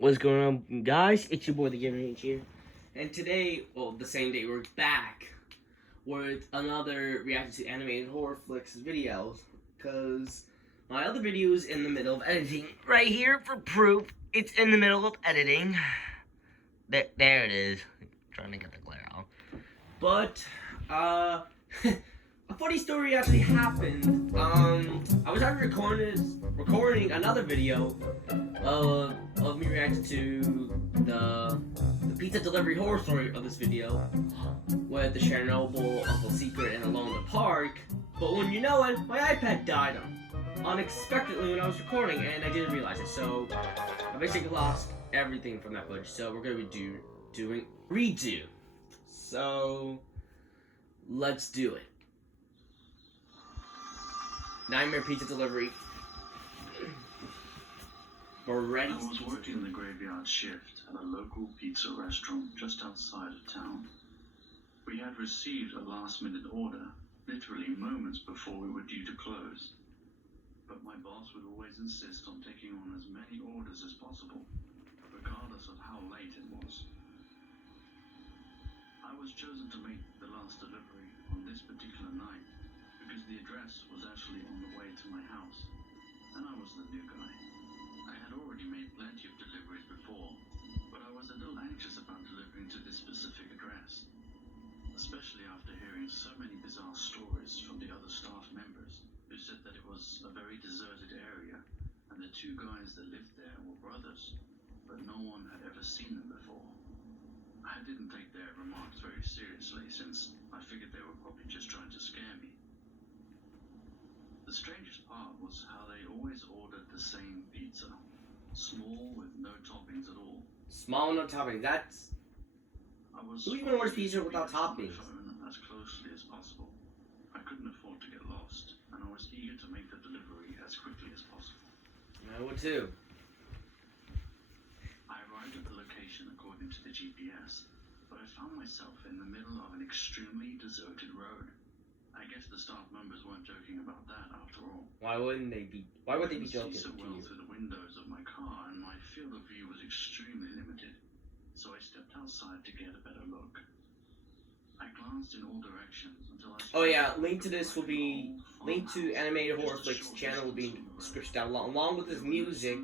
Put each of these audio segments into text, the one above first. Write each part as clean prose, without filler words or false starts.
What's going on, guys? It's your boy, the Gamer H here, and today, well, the same day, we're back with another reaction to animated horror flicks videos. Cause my other video is in the middle of editing. Right here for proof, it's in the middle of editing. There it is. I'm trying to get the glare out. But a funny story actually happened. I was actually recording another video of me reacting to the pizza delivery horror story of this video with the Chernobyl, Uncle Secret, and Alone in the Park. But when you know it, my iPad died unexpectedly when I was recording, and I didn't realize it. So I basically lost everything from that footage. So we're gonna be doing redo. So let's do it. Nightmare Pizza Delivery. We're ready. I was working the graveyard shift at a local pizza restaurant just outside of town. We had received a last-minute order, literally moments before we were due to close. But my boss would always insist on taking on as many orders as possible, regardless of how late it was. I was chosen to make the last delivery on this particular night because the address was actually on the way to my house, and I was the new guy. I had already made plenty of deliveries before, but I was a little anxious about delivering to this specific address, especially after hearing so many bizarre stories from the other staff members who said that it was a very deserted area and the two guys that lived there were brothers, but no one had ever seen them before. I didn't take their remarks very seriously since I figured they were probably just trying to scare me. The strangest part was how they always ordered the same pizza. Small with no toppings at all. Small, no toppings. That's... Who even orders pizza without toppings? As closely as possible. I couldn't afford to get lost, and I was eager to make the delivery as quickly as possible. I would too. I arrived at the location according to the GPS, but I found myself in the middle of an extremely deserted road. I guess the staff members weren't joking about that after all. Why would they be joking? I couldn't see so well through the windows of my car, and my field of view was extremely limited, so I stepped outside to get a better look. I glanced in all directions until I... Oh yeah, link to this will be... Link to Animated Horror Flicks channel will be in the description down below, along with his music.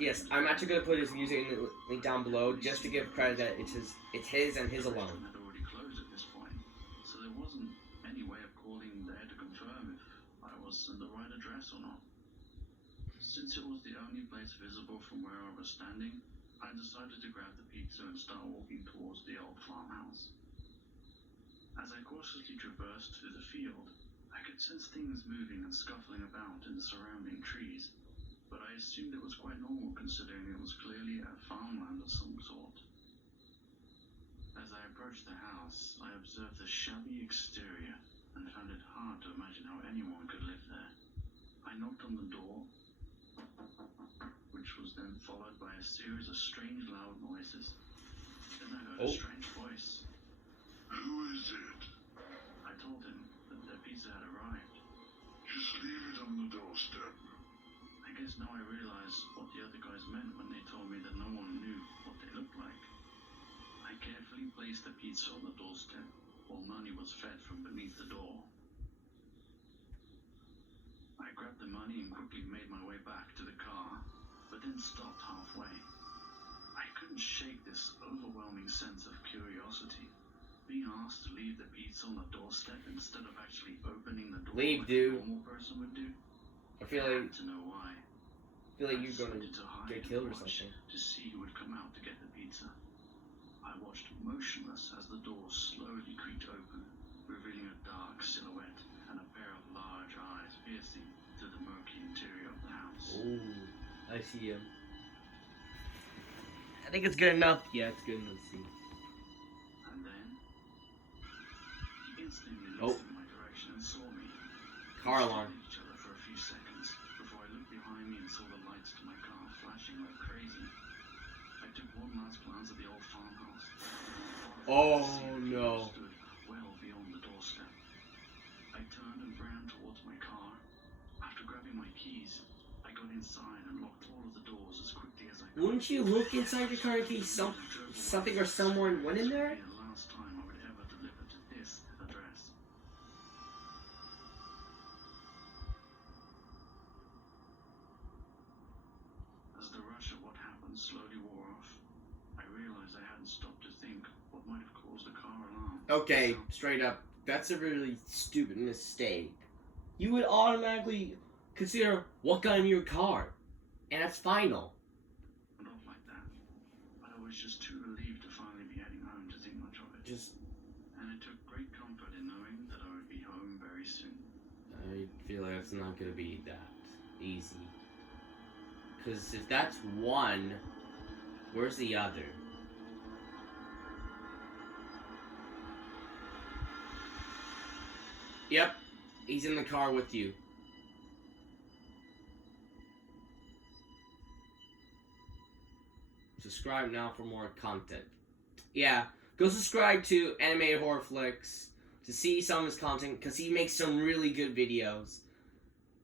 Yes, I'm actually going to put his music in the link down below, just to give credit that it's his and his alone. In the right address or not. Since it was the only place visible from where I was standing, I decided to grab the pizza and start walking towards the old farmhouse. As I cautiously traversed through the field, I could sense things moving and scuffling about in the surrounding trees, but I assumed it was quite normal considering it was clearly a farmland of some sort. As I approached the house, I observed the shabby exterior and found it hard to imagine how anyone could live there. I knocked on the door, which was then followed by a series of strange loud noises. Then I heard a strange voice. Who is it? I told him that their pizza had arrived. Just leave it on the doorstep. I guess now I realize what the other guys meant when they told me that no one knew what they looked like. I carefully placed the pizza on the doorstep while money was fed from beneath the door. I grabbed the money and quickly made my way back to the car, but then stopped halfway. I couldn't shake this overwhelming sense of curiosity. Being asked to leave the pizza on the doorstep instead of actually opening the door Leave, like dude. a normal person would do. I feel like to know why. you're gonna get killed or something. To see who would come out to get the pizza. I watched motionless as the door slowly creaked open, revealing a dark silhouette and a pair of large eyes piercing through the murky interior of the house. Ooh, I see him. I think it's good enough. Yeah, it's good enough to see. And then, he instantly looked in my direction and saw me. Car alarm. We stared at each other for a few seconds before I looked behind me and saw the lights to my car flashing like crazy. I took one last glance at the old farmhouse. Oh no. Stood well beyond the doorstep. I turned and ran towards my car. After grabbing my keys, I got inside and locked all of the doors as quickly as I could. Wouldn't you look inside your car in case something or someone went in there? The last time I would ever deliver to this address. As the rush of what happened slowly wore off, I realized I hadn't stopped to think what might have caused the car alarm. Okay, straight up, that's a really stupid mistake. You would automatically consider what got in your car, and that's final. Not like that, but I was just too relieved to finally be heading home to think much of it. And it took great comfort in knowing that I would be home very soon. I feel like it's not gonna be that easy. Because if that's one, where's the other? Yep, he's in the car with you. Subscribe now for more content. Yeah, go subscribe to Animated Horror Flicks to see some of his content, because he makes some really good videos.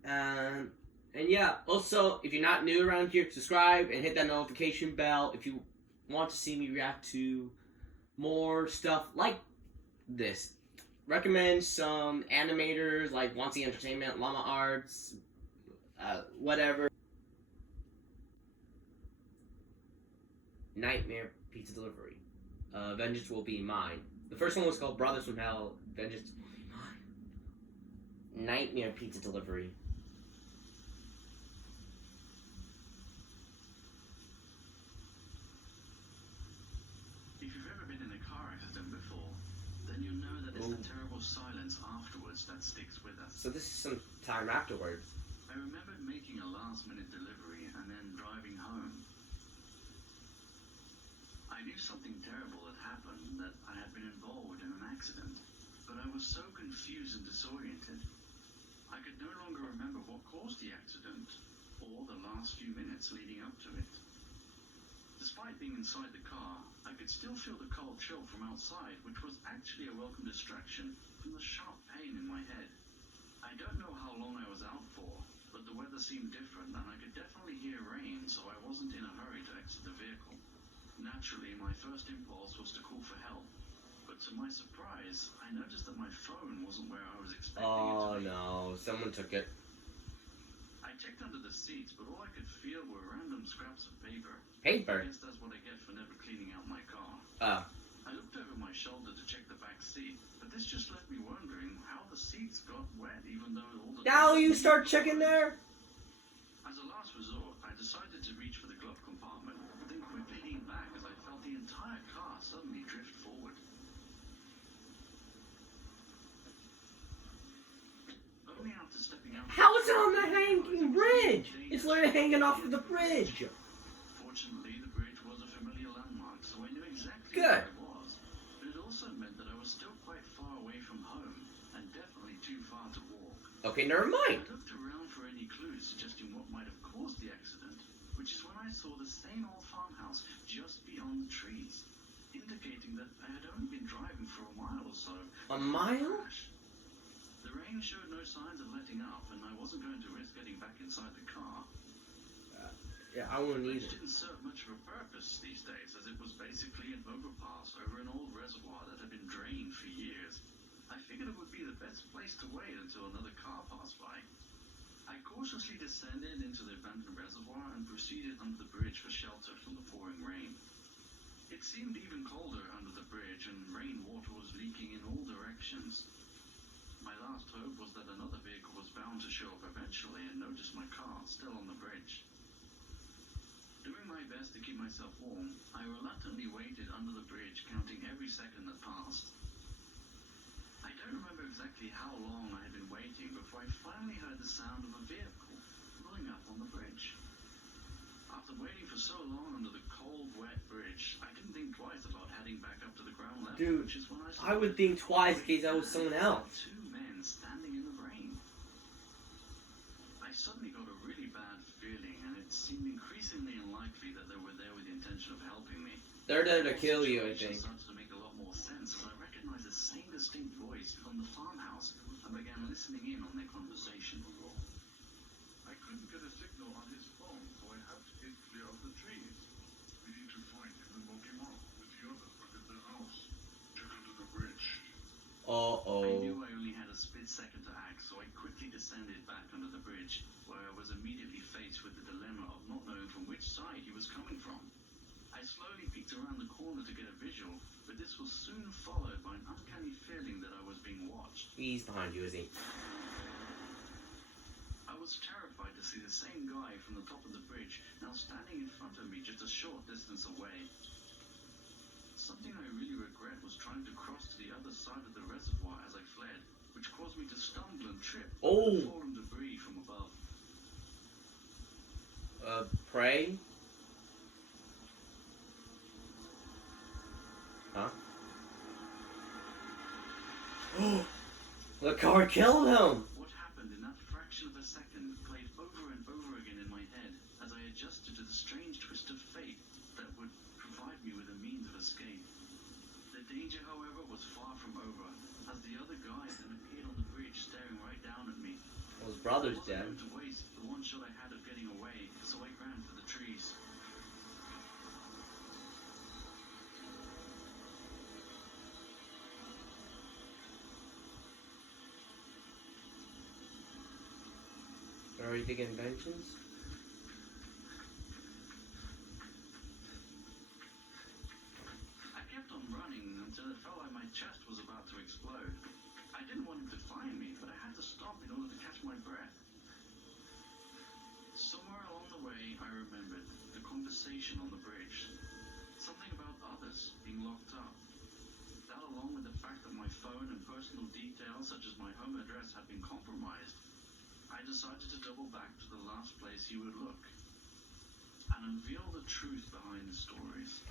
And yeah, also, if you're not new around here, subscribe and hit that notification bell if you want to see me react to more stuff like this. Recommend some animators like Wanty Entertainment, Llama Arts, whatever. Nightmare Pizza Delivery. Vengeance Will Be Mine. The first one was called Brothers from Hell. Vengeance Will Be Mine. Nightmare Pizza Delivery. If you've ever been in a car accident before, then you'll know that it's the terrible silence afterwards that sticks with us. So this is some time afterwards. I remembered making a last-minute delivery and then driving home. I knew something terrible had happened, that I had been involved in an accident, but I was so confused and disoriented. I could no longer remember what caused the accident, or the last few minutes leading up to it. Despite being inside the car, I could still feel the cold chill from outside, which was actually a welcome distraction from the sharp pain in my head. I don't know how long I was out for, but the weather seemed different and I could definitely hear rain, so I wasn't in a hurry to exit the vehicle. Naturally, my first impulse was to call for help, but to my surprise, I noticed that my phone wasn't where I was expecting it to Oh be. no, someone took it. I checked under the seats, but all I could feel were random scraps of paper. Paper? I guess that's what I get for never cleaning out my car. I looked over my shoulder to check the back seat, but this just left me wondering how the seats got wet, even though all the... Now you start checking there? As a last resort, I decided to reach for the glove compartment, but then quickly leaned back as I felt the entire car suddenly drift forward. Only after stepping out... How is it on the hanging bridge? It's literally hanging off of the bridge. Fortunately, the bridge was a familiar landmark, so I knew exactly Good. where it was. But it also meant that I was still quite far away from home, and definitely too far to walk. Okay, never mind. I looked around for any clues suggesting what might have caused the accident, which is when I saw the same old farmhouse just beyond the trees, indicating that I had only been driving for a mile or so. A mile? The rain showed no signs of letting up, and I wasn't going to risk getting back inside the car. Yeah, I wouldn't It either. didn't serve much of a purpose these days, as it was basically an overpass over an old reservoir that had been drained for years. I figured it would be the best place to wait until another car passed by. I cautiously descended into the abandoned reservoir and proceeded under the bridge for shelter from the pouring rain. It seemed even colder under the bridge, and rainwater was leaking in all directions. My last hope was that another vehicle was bound to show up eventually and notice my car still on the bridge. Doing my best to keep myself warm, I reluctantly waited under the bridge, counting every second that passed. I don't remember exactly how long I had been waiting before I finally heard the sound of a vehicle pulling up on the bridge. After waiting for so long under the cold, wet bridge, I didn't think twice about heading back up to the ground level, Dude, which is when I would think twice in case that was someone else. Two men standing in the rain. I suddenly got a really bad feeling, and it seemed increasingly unlikely that they were there with the intention of helping me. They're there to kill you, I The situation think. started to make a lot more sense as I recognized the same distinct voice from the farmhouse and began listening in on their conversation. I couldn't couldn't get a signal on his phone, so I had to get clear of the trees. We need to find him and lock him up with the others back at the house. Check under the bridge. I knew Uh-oh. I only had a split second to act, so I quickly descended back under the bridge, where I was immediately faced with the dilemma of not knowing from which side he was coming from. I slowly peeked around the corner to get a visual, but this was soon followed by an uncanny feeling that I was being watched. He's behind you, is he? I was terrified to see the same guy from the top of the bridge now standing in front of me just a short distance away. Something I really regret was trying to cross to the other side of the reservoir as I fled, which caused me to stumble and trip over the fallen debris from above. Pray? Huh? The car killed him! What happened in that fraction of a second played over and over again in my head as I adjusted to the strange twist of fate that would provide me with a means of escape. The danger, however, was far from over, as the other guy then appeared on the bridge staring right down at me. Well, his brother's I dead. wasn't going to waste the one shot I had of getting away, so I ran for the trees. Horrific inventions? I kept on running until it felt like my chest was about to explode. I didn't want him to find me, but I had to stop in order to catch my breath. Somewhere along the way, I remembered the conversation on the bridge. Something about others being locked up. That, along with the fact that my phone and personal details, such as my home address, had been compromised, I decided to double back to the last place he would look and unveil the truth behind the stories,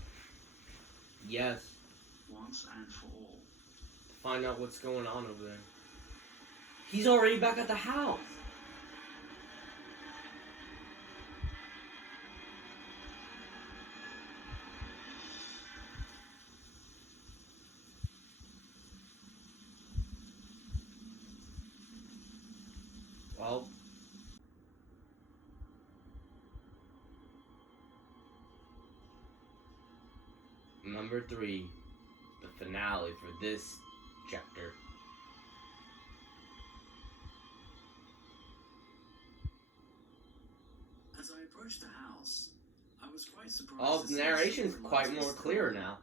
Yes. once and for all. To find out what's going on over there. He's already back at the house! Well, number 3, the finale for this chapter. As I approached the house, I was quite surprised. Oh, the narration's quite more clear now.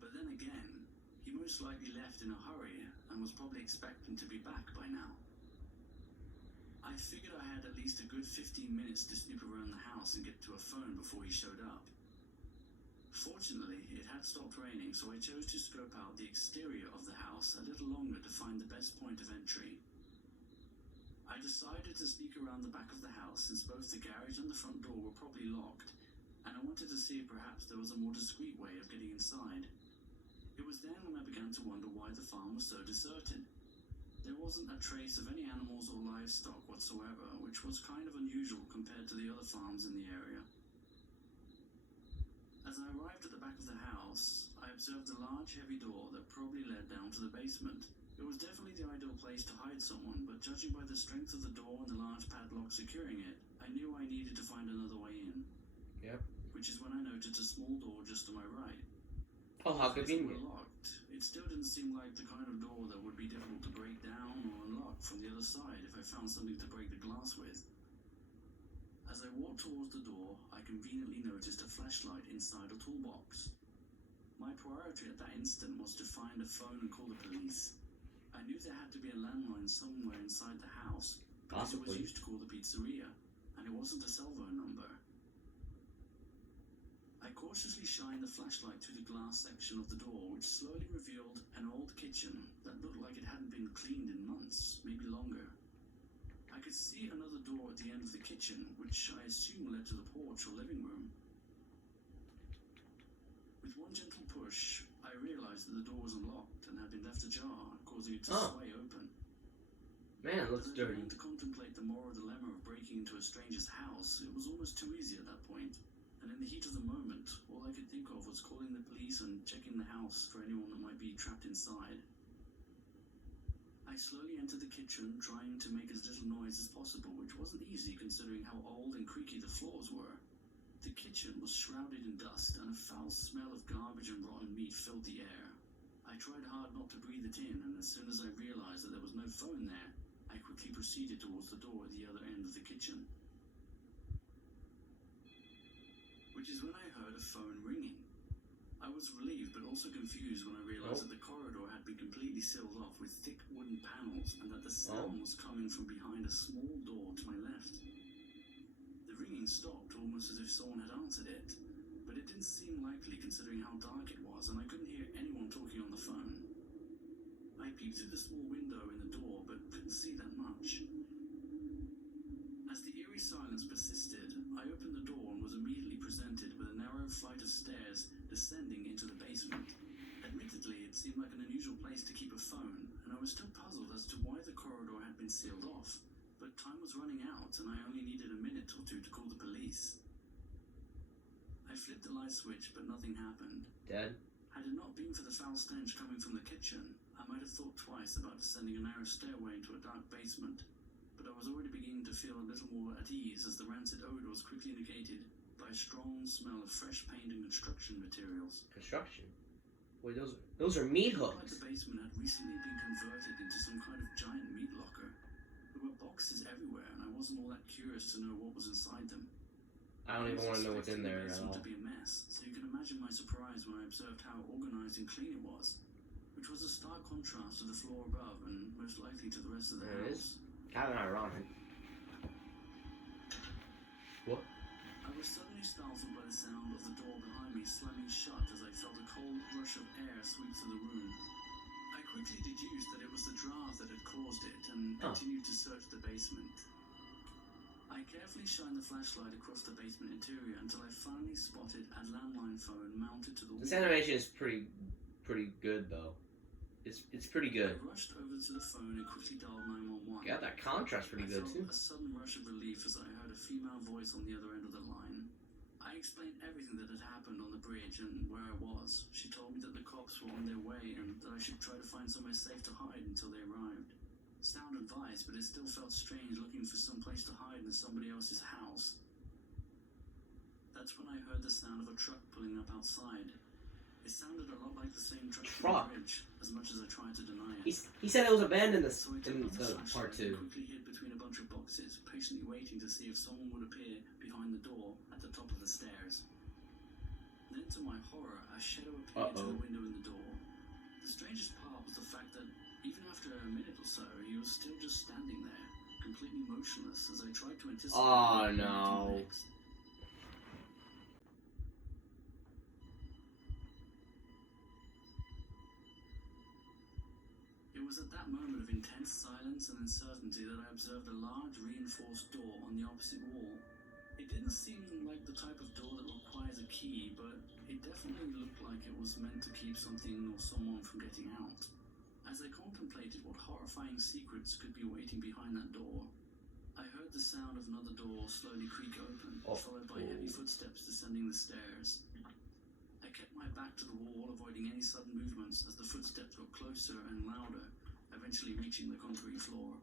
But then again, he most likely left in a hurry and was probably expecting to be back by now. I figured I had at least a good 15 minutes to snoop around the house and get to a phone before he showed up. Fortunately, it had stopped raining, so I chose to scope out the exterior of the house a little longer to find the best point of entry. I decided to sneak around the back of the house since both the garage and the front door were probably locked, and I wanted to see if perhaps there was a more discreet way of getting inside. It was then when I began to wonder why the farm was so deserted. There wasn't a trace of any animals or livestock whatsoever, which was kind of unusual compared to the other farms in the area. As I arrived at the back of the house, I observed a large, heavy door that probably led down to the basement. It was definitely the ideal place to hide someone, but judging by the strength of the door and the large padlock securing it, I knew I needed to find another way in. Yep. Which is when I noticed a small door just to my right. Oh, how If it convenient. were locked, it still didn't seem like the kind of door that would be difficult to break down or unlock from the other side if I found something to break the glass with. As I walked towards the door, I conveniently noticed a flashlight inside a toolbox. My priority at that instant was to find a phone and call the police. I knew there had to be a landline somewhere inside the house because it was Possibly. used to call the pizzeria, and it wasn't a cell phone number. I cautiously shined the flashlight through the glass section of the door, which slowly revealed an old kitchen that looked like it hadn't been cleaned in months, maybe longer. I could see another door at the end of the kitchen, which I assume led to the porch or living room. With one gentle push, I realized that the door was unlocked and had been left ajar, causing it to sway open. Man, it looks As I dirty. began to contemplate the moral dilemma of breaking into a stranger's house, it was almost too easy at that point. And in the heat of the moment, all I could think of was calling the police and checking the house for anyone that might be trapped inside. I I slowly entered the kitchen, trying to make as little noise as possible, which wasn't easy considering how old and creaky the floors were. The kitchen was shrouded in dust, and a foul smell of garbage and rotten meat filled the air. I tried hard not to breathe it in, and as soon as I realized that there was no phone there, I quickly proceeded towards the door at the other end of the kitchen. Which is when I heard a phone ringing. I was relieved but also confused when I realized that the corridor had been completely sealed off with thick wooden panels and that the sound was coming from behind a small door to my left. The ringing stopped almost as if someone had answered it, but it didn't seem likely considering how dark it was and I couldn't hear anyone talking on the phone. I peeped through the small window in the door but couldn't see that much. As the eerie silence persisted, I opened the door and was immediately presented with a narrow flight of stairs descending into the basement. Admittedly, it seemed like an unusual place to keep a phone, and I was still puzzled as to why the corridor had been sealed off, but time was running out and I only needed a minute or two to call the police. I flipped the light switch, but nothing happened. Dead? Had it not been for the foul stench coming from the kitchen, I might have thought twice about descending a narrow stairway into a dark basement, but I was already beginning to feel a little more at ease as the rancid odor was quickly negated by a strong smell of fresh paint and construction materials. Construction? Wait, those are meat It looked like hooks. the basement had recently been converted into some kind of giant meat locker. There were boxes everywhere, and I wasn't all that curious to know what was inside them. I don't even want to know what's in there It at all. seemed to be a mess, so you can imagine my surprise when I observed how organized and clean it was, which was a stark contrast to the floor above and most likely to the rest of the There it house. Kind of ironic. What? I was suddenly startled by the sound of the door behind me slamming shut as I felt a cold rush of air sweep through the room. I quickly deduced that it was the draft that had caused it and continued to search the basement. I carefully shined the flashlight across the basement interior until I finally spotted a landline phone mounted to the wall. This animation is pretty good though. It's pretty good. I rushed over to the phone and quickly dialed 911. Yeah, that contrast pretty good too. I felt a sudden rush of relief as I heard a female voice on the other end of the line. I explained everything that had happened on the bridge and where I was. She told me that the cops were on their way and that I should try to find somewhere safe to hide until they arrived. Sound advice, but it still felt strange looking for some place to hide in somebody else's house. That's when I heard the sound of a truck pulling up outside. It sounded a lot like the same truck from the bridge, as much as I tried to deny it. He said it was abandoned So I in took the off part flashlight 2. and quickly hid between a bunch of boxes, patiently waiting to see if someone would appear behind the door at the top of the stairs. Then, to my horror, a shadow appeared through the window in the door. The strangest part was the fact that even after a minute or so, he was still just standing there, completely motionless, as I tried to anticipate what would happen next. It was at that moment of intense silence and uncertainty that I observed a large reinforced door on the opposite wall. It didn't seem like the type of door that requires a key, but it definitely looked like it was meant to keep something or someone from getting out. As I contemplated what horrifying secrets could be waiting behind that door, I heard the sound of another door slowly creak open, followed by heavy footsteps descending the stairs. I kept my back to the wall, avoiding any sudden movements as the footsteps got closer and louder, eventually reaching the concrete floor.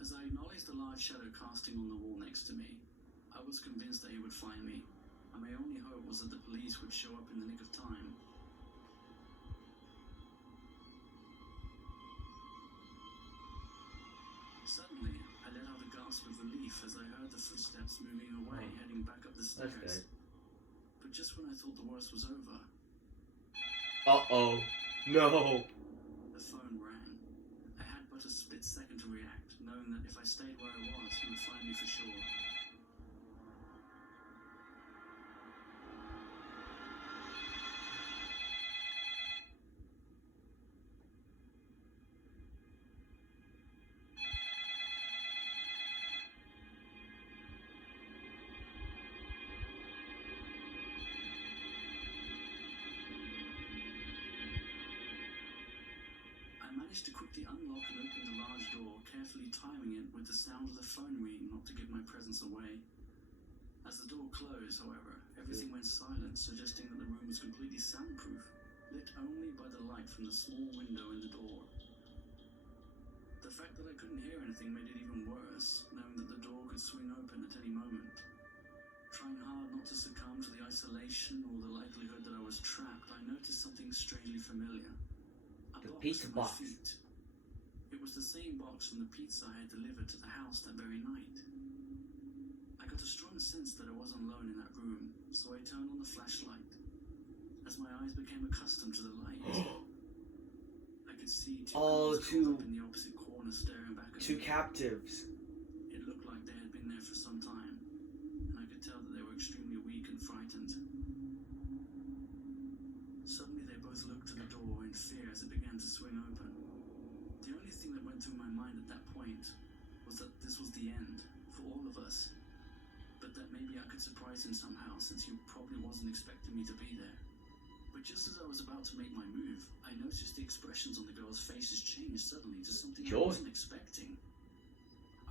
As I acknowledged the large shadow casting on the wall next to me, I was convinced that he would find me, and my only hope was that the police would show up in the nick of time. Suddenly, I let out a gasp of relief as I heard the footsteps moving away, heading back up the stairs. That's good. But just when I thought the worst was over, Uh-oh. No. the phone rang. I had but a split second to react, knowing that if I stayed where I was, he would find me for sure. I managed to quickly unlock and open the large door, carefully timing it with the sound of the phone ringing not to give my presence away. As the door closed, however, everything went silent, suggesting that the room was completely soundproof, lit only by the light from the small window in the door. The fact that I couldn't hear anything made it even worse, knowing that the door could swing open at any moment. Trying hard not to succumb to the isolation or the likelihood that I was trapped, I noticed something strangely familiar. A The box pizza at my box. feet. It was the same box from the pizza I had delivered to the house that very night. I got a strong sense that I wasn't alone in that room, so I turned on the flashlight. As my eyes became accustomed to the light, I could see two girls curled up in the opposite corner staring back at Two me. captives. It looked like they had been there for some time, and I could tell that they were extremely weak and frightened. Suddenly they both looked to the door in fear as it began to swing open. The only thing that went through my mind at that point was that this was the end for all of us, but that maybe I could surprise him somehow since he probably wasn't expecting me to be there. But just as I was about to make my move, I noticed the expressions on the girls' faces change suddenly to something I wasn't expecting.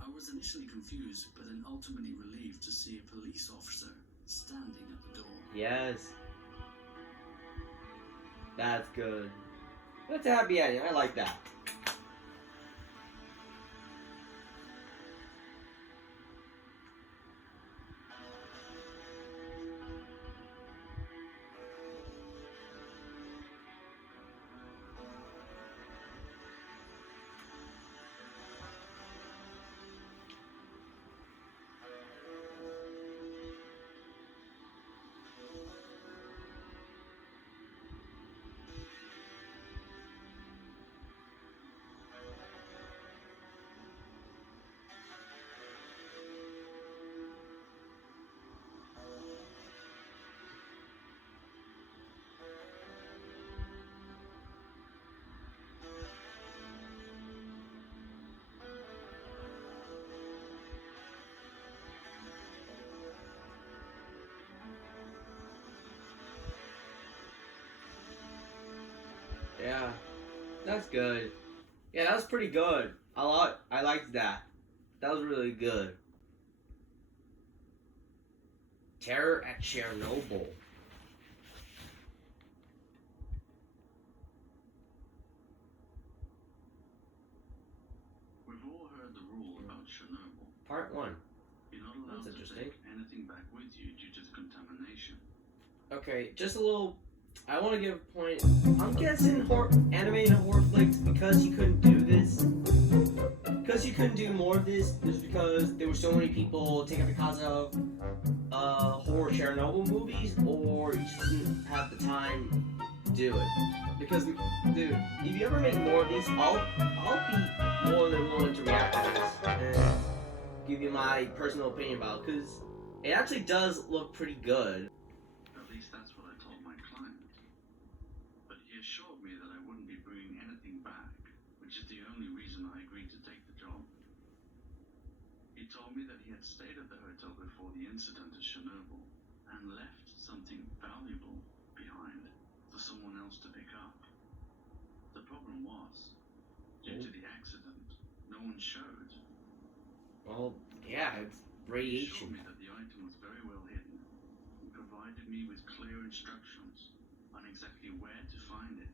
I was initially confused, but then ultimately relieved to see a police officer standing at the door. Yes. That's good. That's a happy ending. I like that. Yeah, that's good. Yeah, that was pretty good. I liked that. That was really good. Terror at Chernobyl. We've all heard the rule about Chernobyl. Part 1. You're not allowed That's to interesting. take anything back with you due to the contamination. Okay, just a little. I want to give a point. I'm guessing animated horror flicks because you couldn't do this. Because you couldn't do more of this, is because there were so many people taken because of horror Chernobyl movies, or you just didn't have the time to do it. Because, dude, if you ever make more of these, I'll be more than willing to react to this and give you my personal opinion about it, because it actually does look pretty good. At least that's what I told my client. But he assured me that I wouldn't be bringing anything back, which is the only reason I agreed to take the job. He told me that he had stayed at the hotel before the incident at Chernobyl and left something valuable behind for someone else to pick up. The problem was, due to the accident, no one showed. Well, yeah, it's He radiation. assured me that the item was very well hidden and provided me with clear instructions on exactly where to find it.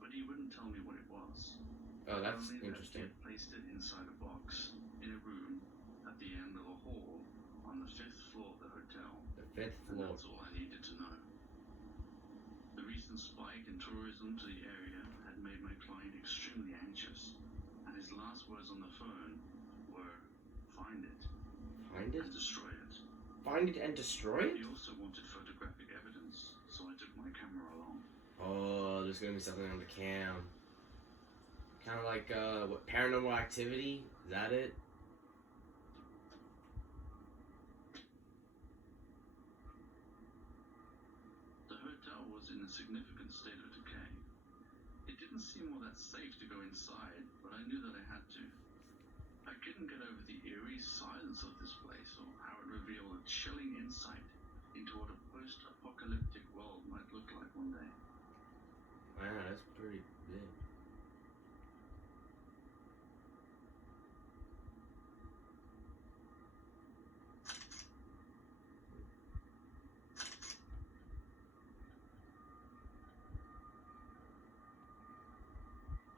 But he wouldn't tell me what it was. Oh, that's Only that interesting. he had placed it inside a box in a room at the end of a hall on the 5th floor of the hotel. The 5th And floor. that's all I needed to know. The recent spike in tourism to the area had made my client extremely anxious, and his last words on the phone were, "Find it Find it? and destroy it." Find it and destroy it? He also wanted photographic evidence, so I took my camera along. Oh, there's gonna be something on the cam. Kind of like, what, Paranormal Activity? Is that it? The hotel was in a significant state of decay. It didn't seem all that safe to go inside, but I knew that I had to. I couldn't get over the eerie silence of this place, or how it revealed a chilling insight into what a post-apocalyptic world might look like one day. Wow, that's pretty big.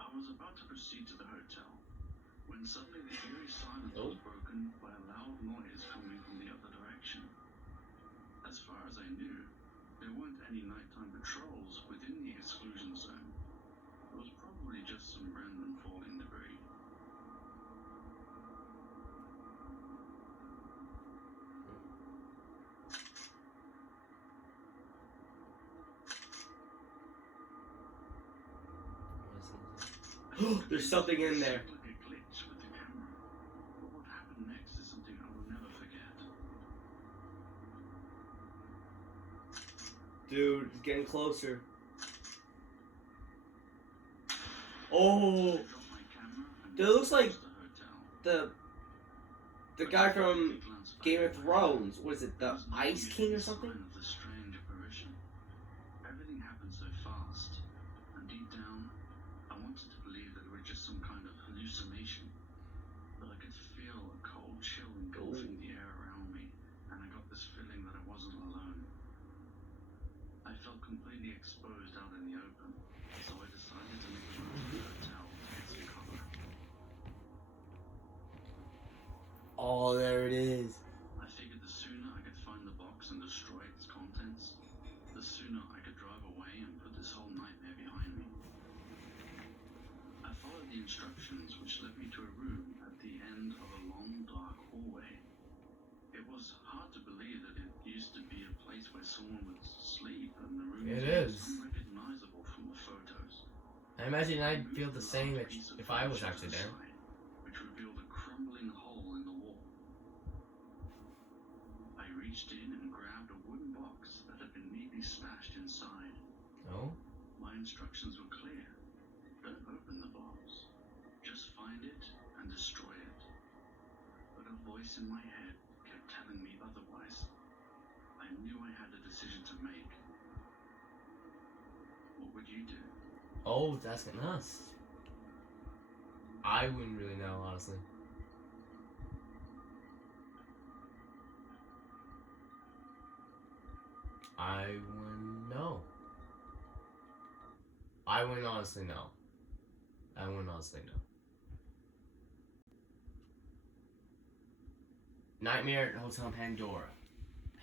I was about to proceed to the hotel when suddenly the eerie silence was broken by a loud noise coming from the other direction. As far as I knew, there weren't any nighttime patrols within the exclusion zone. It was probably just some random falling debris. There's something in there. Like a glitch with the camera. But what happened next is something I will never forget. Dude, it's getting closer. Oh, I dropped my camera and dude, it looks like the hotel. the guy from Game of Thrones. What is it, the Ice King or something? Of the strange apparition. Everything happened so fast, and deep down, I wanted to believe that it was just some kind of hallucination. But I could feel a cold chill engulfing the air around me, and I got this feeling that I wasn't alone. I felt completely exposed out in the open, so I decided to make a run to the hotel to get some cover. Oh, there it is. I figured the sooner I could find the box and destroy its contents, the sooner I could drive away and put this whole nightmare behind me. I followed the instructions, which led me to a room at the end of a long, dark hallway. It was hard to believe that it used to be a place where someone would sleep, and the room was unrecognizable from the photos. I imagine I'd feel the same if I was actually there. Which revealed a crumbling hole in the wall. I reached in and grabbed a wooden box that had been neatly smashed inside. Oh? My instructions were clear. Don't open the box. Just find it and destroy it. But a voice in my head kept telling me otherwise. I knew I had a decision to make. What would you do? Oh, it's asking us. I wouldn't really know, honestly. I wouldn't know. I wouldn't honestly know. I wouldn't honestly know. Nightmare at Hotel Pandora.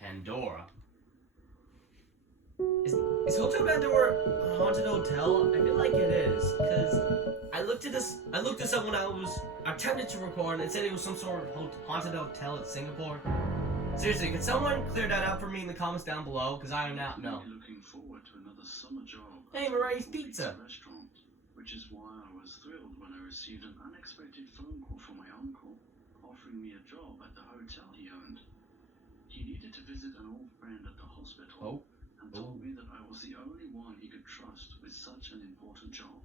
Pandora? Is Hotel Pandora a haunted hotel? I feel like it is, because I looked this up when I was attempted to record, and it said it was some sort of haunted hotel at Singapore. Seriously, could someone clear that up for me in the comments down below? Because I do not know. Looking forward to another summer job. Hey, Marie's Pizza. Restaurant, which is why I was thrilled when I received an unexpected phone call from my uncle offering me a job at the hotel he owned. He needed to visit an old friend at the hospital and told me that I was the only one he could trust with such an important job.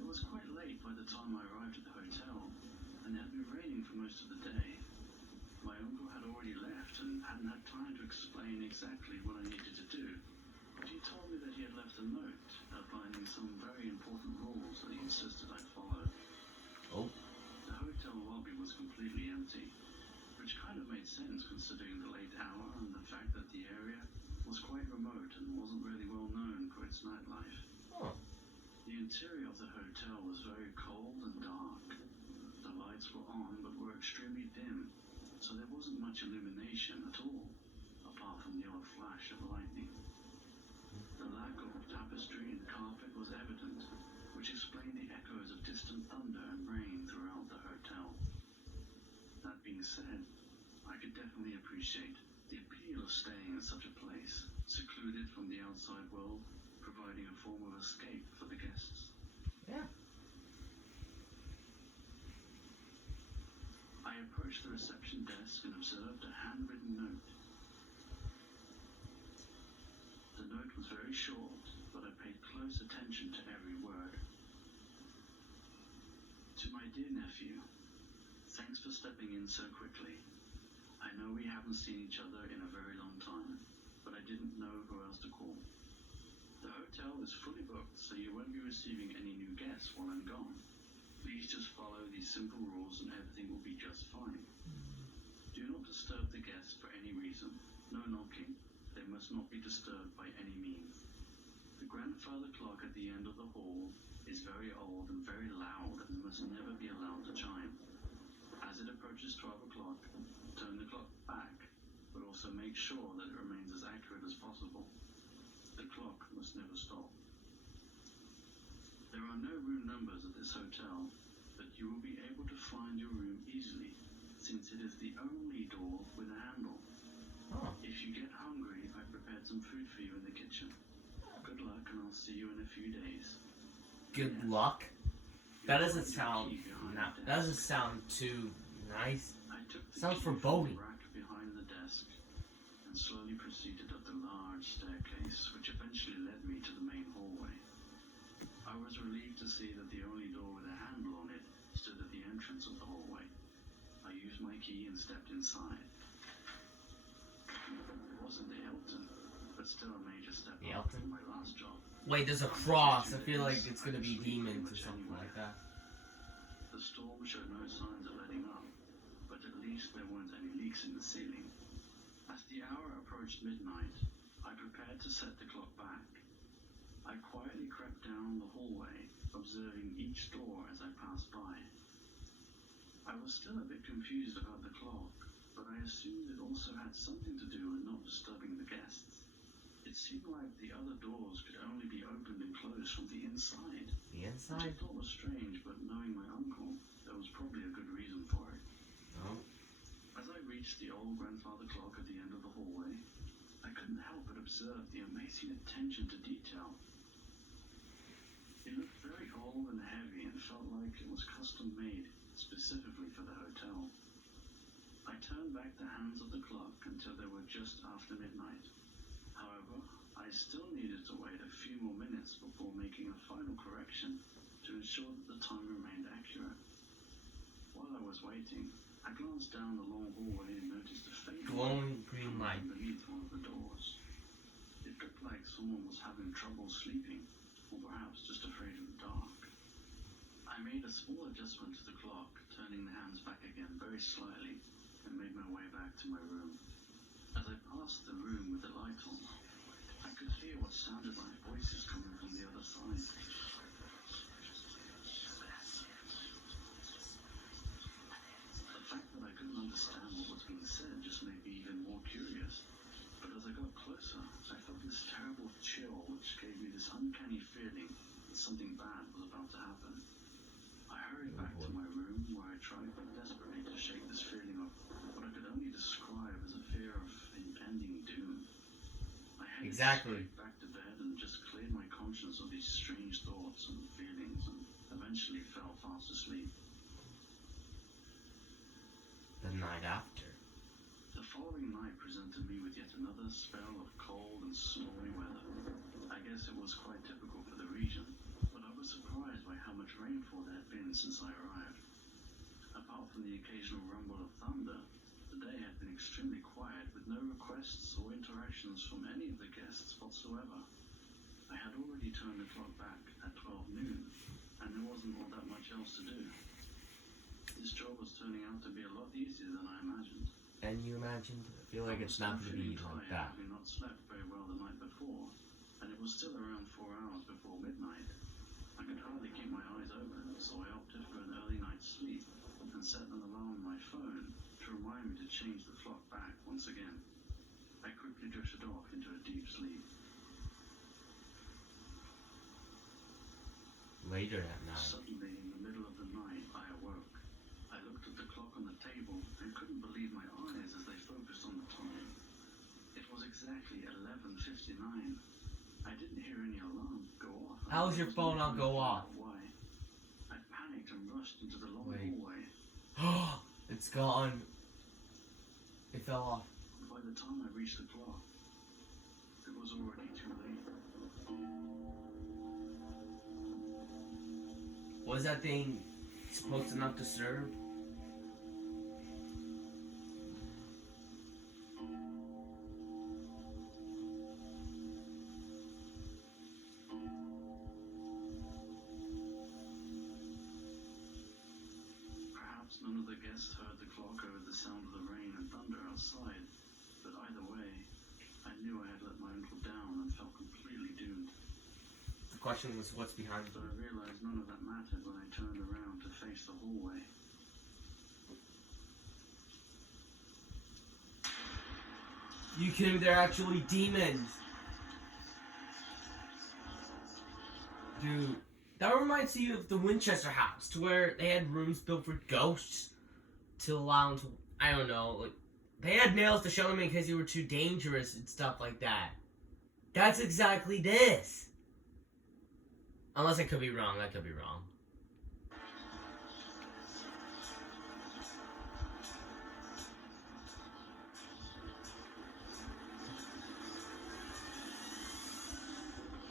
It was quite late by the time I arrived at the hotel, and it had been raining for most of the day. My uncle had already left and hadn't had time to explain exactly what I needed to do, but he told me that he had left a note outlining some very important rules that he insisted I follow. The hotel lobby was completely empty, which kind of made sense considering the late hour and the fact that the area was quite remote and wasn't really well known for its nightlife. The interior of the hotel was very cold and dark. The lights were on but were extremely dim, so there wasn't much illumination at all, apart from the odd flash of lightning. The lack of tapestry and carpet was evident, which explained the echoes of distant thunder and rain throughout the hotel. That being said, I could definitely appreciate the appeal of staying in such a place, secluded from the outside world, providing a form of escape for the guests. Yeah. I approached the reception desk and observed a handwritten note. The note was very short, but I paid close attention to every word. To my dear nephew, thanks for stepping in so quickly. I know we haven't seen each other in a very long time, but I didn't know who else to call. The hotel is fully booked, so you won't be receiving any new guests while I'm gone. Please just follow these simple rules and everything will be just fine. Do not disturb the guests for any reason. No knocking. They must not be disturbed by any means. The grandfather clock at the end of the hall is very old and very loud and must never be allowed to chime. As it approaches 12 o'clock, turn the clock back, but also make sure that it remains as accurate as possible. The clock must never stop. There are no room numbers at this hotel, but you will be able to find your room easily, since it is the only door with a handle. Oh. If you get hungry, I've prepared some food for you in the kitchen. Good luck, and I'll see you in a few days. Good luck? That doesn't sound too nice. I took the Sounds key from foreboding. the rack behind the desk and slowly proceeded up the large staircase, which eventually led me to the main hallway. I was relieved to see that the only door with a handle on it stood at the entrance of the hallway. I used my key and stepped inside. It wasn't the Hilton, but still a major step up from my last job. Wait, there's a cross. I feel like it's gonna be demons or something like that. The storm showed no signs of letting up, but at least there weren't any leaks in the ceiling. As the hour approached midnight, I prepared to set the clock back. I quietly crept down the hallway, observing each door as I passed by. I was still a bit confused about the clock, but I assumed it also had something to do with not disturbing the guests. It seemed like the other doors could only be opened and closed from the inside. The Which I inside? thought was strange, but knowing my uncle, there was probably a good reason for it. Oh. As I reached the old grandfather clock at the end of the hallway, I couldn't help but observe the amazing attention to detail. It looked very old and heavy and felt like it was custom made specifically for the hotel. I turned back the hands of the clock until they were just after midnight. However, I still needed to wait a few more minutes before making a final correction to ensure that the time remained accurate. While I was waiting, I glanced down the long hallway and noticed a faint Glowing green light. beneath one of the doors. It looked like someone was having trouble sleeping, or perhaps just afraid of the dark. I made a small adjustment to the clock, turning the hands back again very slightly, and made my way back to my room. As I passed the room with the light on, I could hear what sounded like voices coming from the other side. The fact that I couldn't understand what was being said just made me even more curious. But as I got closer, I felt this terrible chill which gave me this uncanny feeling that something bad was about to happen. I hurried back to my room where I tried desperately to shake this feeling of what I could only describe as a fear of impending doom. I headed straight back to bed and just cleared my conscience of these strange thoughts and feelings and eventually fell fast asleep. The night after. The following night presented me with yet another spell of cold and snowy weather. I guess it was quite typical for the region, but I was surprised by how much rainfall there had been since I arrived. Apart from the occasional rumble of thunder, the day had been extremely quiet with no requests or interactions from any of the guests whatsoever. I had already turned the clock back at 12 noon, and there wasn't all that much else to do. This job was turning out to be a lot easier than I imagined. And you imagined? I feel like it's not going to be like that. Having not slept very well the night before, and it was still around 4 hours before midnight. I could hardly keep my eyes open, so I opted for an early night's sleep and set an alarm on my phone to remind me to change the clock back once again. I quickly drifted off into a deep sleep. Later that night. Suddenly, in the middle of the night, I awoke. I looked at the clock on the table and couldn't believe my eyes as they focused on the time. It was exactly 11:59. I didn't hear any alarm go off. How is your phone not go off? Why? I panicked and rushed into the long hallway. It's gone. It fell off. By the time I reached the clock, it was already too late. Was that thing supposed enough to serve? Perhaps none of the guests heard the clock over the sound of the rain and thunder outside, but either way, I knew I had let my uncle down and felt completely doomed. question was what's behind But them. I realized none of that mattered when I turned around to face the hallway. You kidding? They're actually demons. Dude, that reminds me of the Winchester house, to where they had rooms built for ghosts to allow them to, I don't know, like, they had nails to show them in case they were too dangerous and stuff like that. That's exactly this. Unless I could be wrong, I could be wrong.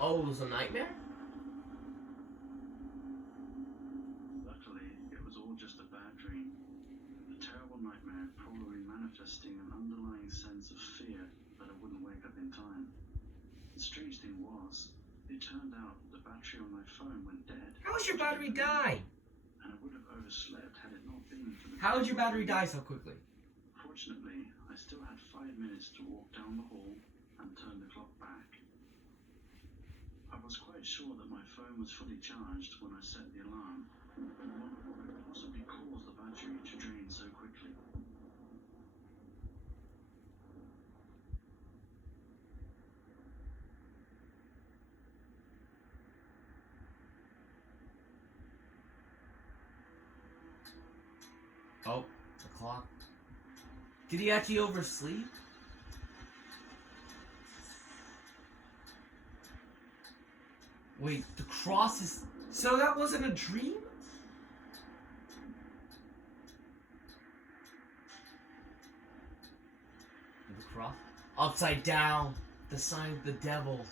Oh, it was a nightmare? Luckily, it was all just a bad dream. A terrible nightmare, probably manifesting an underlying sense of fear that I wouldn't wake up in time. The strange thing was, it turned out the battery on my phone went dead. How did your battery die? And I would have overslept had it not been for the... How did your battery die so quickly? Fortunately, I still had 5 minutes to walk down the hall and turn the clock back. I was quite sure that my phone was fully charged when I set the alarm, and wondered what could possibly cause the battery to drain so quickly. Oh, the clock. Did he actually oversleep? Wait, the cross is... So that wasn't a dream? The cross? Upside down. The sign of the devil.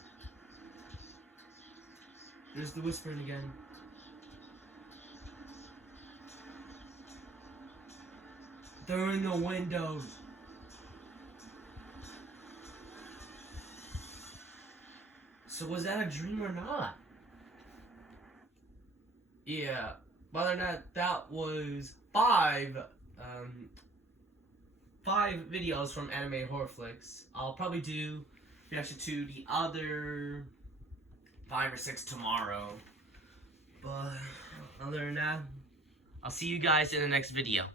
There's the whispering again. They're in the windows. So was that a dream or not? Yeah. Other than that, that was five videos from Animated Horror Flicks. I'll probably do reaction to the other 5 or 6 tomorrow. But other than that, I'll see you guys in the next video.